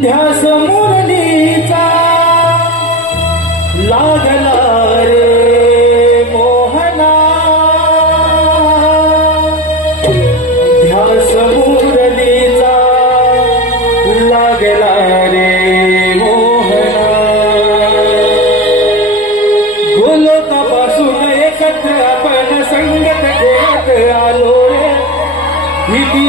ध्यास मुरलीचा लागला रे मोहना। ध्यास मुरलीचा लागला रे मोहना। गोलोकापासून एकत्र आपण संगत घेत आलो रे। ही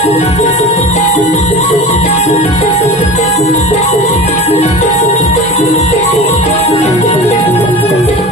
私の声を聞かせてください。私の声を聞かせてください。私の声を聞かせてください。私の声を聞かせてください。私の声を聞かせてください。